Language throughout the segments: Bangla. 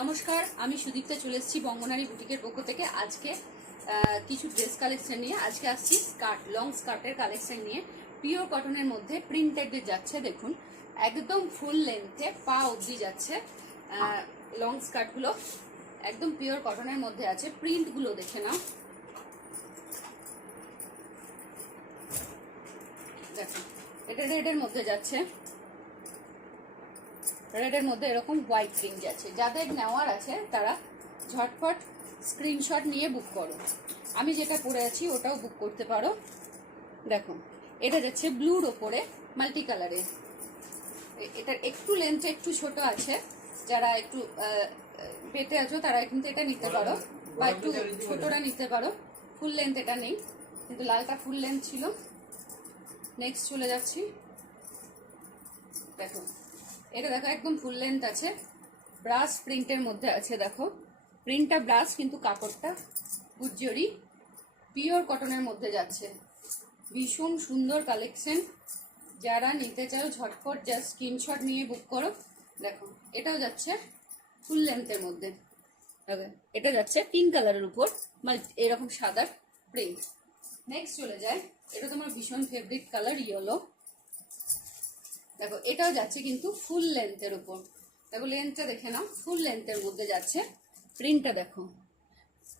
নমস্কার, আমি সুদীপ্তা চলে এসেছি বঙ্গনারী বুটিকের পক্ষ থেকে। আজকে কিছু ড্রেস কালেকশন নিয়ে আজকে আসছি। লং স্কার্টের কালেকশন নিয়ে পিওর কটনের মধ্যে প্রিন্টেড যাচ্ছে। দেখুন একদম ফুল লেন্থে পা অবধি যাচ্ছে। লং স্কার্টগুলো একদম পিওর কটনের মধ্যে আছে। প্রিন্টগুলো দেখে নাও, দেখুন এটা রেডের মধ্যে যাচ্ছে। রেডের মধ্যে এরকম হোয়াইট প্রিন্ট আছে। যাদের নেওয়ার আছে তারা ঝটফট স্ক্রিনশট নিয়ে বুক করো। আমি যেটা পরে আছি ওটাও বুক করতে পারো। দেখুন এটা যাচ্ছে ব্লুর ওপরে মাল্টি কালারে। এটার একটু লেন্থটা একটু ছোট আছে, যারা একটু পেটে আছো তারা কিন্তু এটা নিতে পারো, বা একটু ছোটরা নিতে পারো। ফুল লেন্থ এটা নেই, কিন্তু লালটা ফুল লেন্থ ছিল। নেক্সট চলে যাচ্ছি। দেখো এটা দেখো একদম ফুল লেন্থ আছে, ব্রাশ প্রিন্টের মধ্যে আছে। দেখো প্রিন্টটা ব্রাশ, কিন্তু কাপড়টা গুজ্জরি পিওর কটনের মধ্যে যাচ্ছে। ভীষণ সুন্দর কালেকশন। যারা নিতে চাও ঝটপট জাস্ট স্ক্রিনশট নিয়ে বুক করো। দেখো এটাও যাচ্ছে ফুল লেন্থের মধ্যে। এটা যাচ্ছে পিঙ্ক কালারের উপর এরকম সাদা প্রিন্ট। নেক্সট চলে যায়, এটা তোমার ভীষণ ফেভারিট কালার ইয়েলো। দেখো এটাও যাচ্ছে কিন্তু ফুল লেন্থের উপর। দেখো লেন্থটা দেখে নাও, ফুল লেন্থের মধ্যে যাচ্ছে। প্রিন্টটা দেখো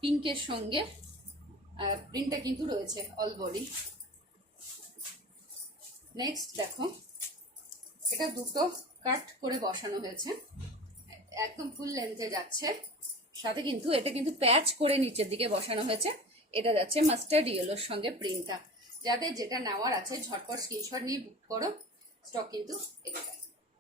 পিঙ্কের সঙ্গে প্রিন্টটা কিন্তু রয়েছে অল বডি। নেক্সট দেখো এটা দুটো কাট করে বসানো হয়েছে, একদম ফুল লেন্থে যাচ্ছে। সাথে কিন্তু এটা কিন্তু প্যাচ করে নিচের দিকে বসানো হয়েছে। এটা যাচ্ছে মাস্টার্ড ইয়েলোর সঙ্গে প্রিন্টটা। যাদের যেটা নেওয়ার আছে ঝটপট স্ক্রিনশট নিয়ে বুক করো। স্টক কিন্তু এটা।